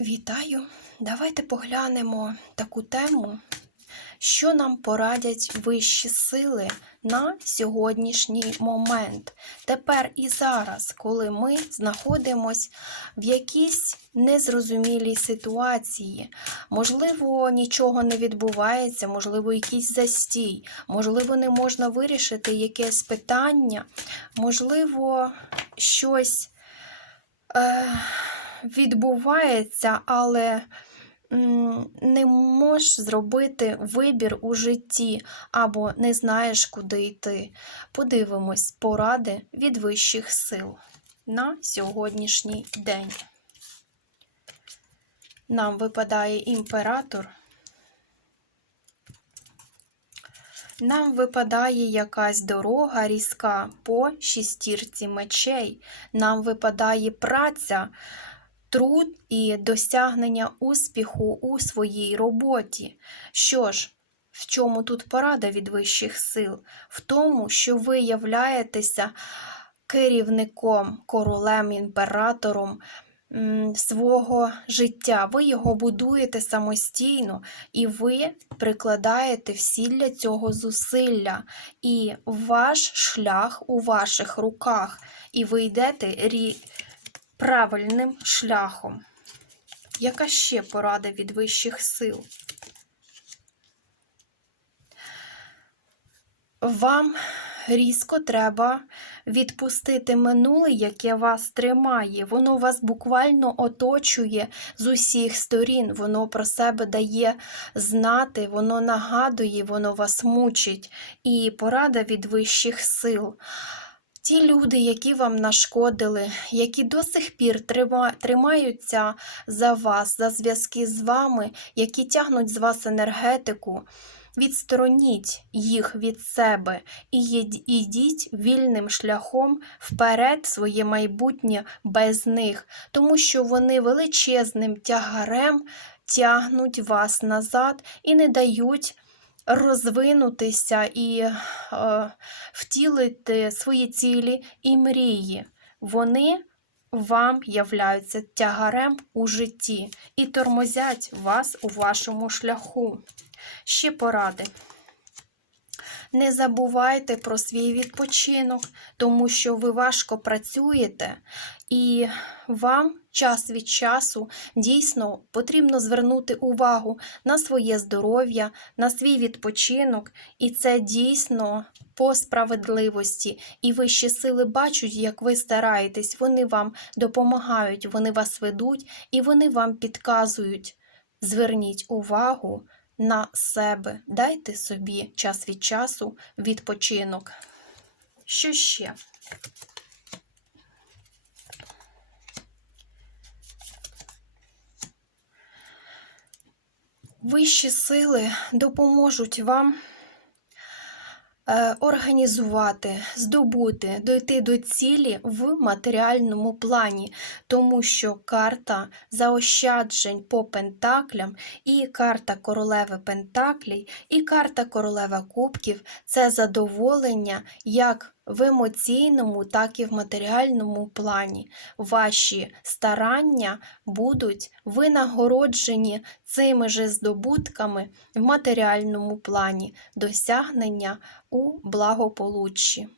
Вітаю! Давайте поглянемо таку тему, що нам порадять вищі сили на сьогоднішній момент. Тепер і зараз, коли ми знаходимось в якійсь незрозумілій ситуації. Можливо, нічого не відбувається, можливо, якийсь застій, можливо, не можна вирішити якесь питання, можливо, щось. Е відбувається, але не можеш зробити вибір у житті або не знаєш, куди йти. Подивимось поради від вищих сил на сьогоднішній день. Нам випадає імператор. Нам випадає якась дорога різка по шістірці мечей. Нам випадає праця, труд і досягнення успіху у своїй роботі. Що ж, в чому тут порада від вищих сил? В тому, що ви являєтеся керівником, королем, імператором свого життя. Ви його будуєте самостійно, і ви прикладаєте всі для цього зусилля. І ваш шлях у ваших руках, і ви йдете рі... правильним шляхом. Яка ще порада від вищих сил? Вам різко треба відпустити минуле, яке вас тримає. Воно вас буквально оточує з усіх сторін. Воно про себе дає знати, воно нагадує, воно вас мучить. І порада від вищих сил. Ті люди, які вам нашкодили, які до сих пір трима- тримаються за вас, за зв'язки з вами, які тягнуть з вас енергетику, відстороніть їх від себе і ідіть вільним шляхом вперед своє майбутнє без них, тому що вони величезним тягарем тягнуть вас назад і не дають розвинутися і е, втілити свої цілі і мрії. Вони вам являються тягарем у житті і тормозять вас у вашому шляху. Ще поради. Не забувайте про свій відпочинок, тому що ви важко працюєте, і вам час від часу дійсно потрібно звернути увагу на своє здоров'я, на свій відпочинок, і це дійсно по справедливості. І вищі сили бачать, як ви стараєтесь, вони вам допомагають, вони вас ведуть і вони вам підказують. Зверніть увагу на себе. Дайте собі час від часу відпочинок. Що ще? Вищі сили допоможуть вам е, організувати, здобути, дойти до цілі в матеріальному плані, тому що карта заощаджень по пентаклям, і карта королеви Пентаклій, і карта королева Кубків це задоволення як в емоційному, так і в матеріальному плані. Ваші старання будуть винагороджені цими же здобутками в матеріальному плані, досягнення у благополуччі.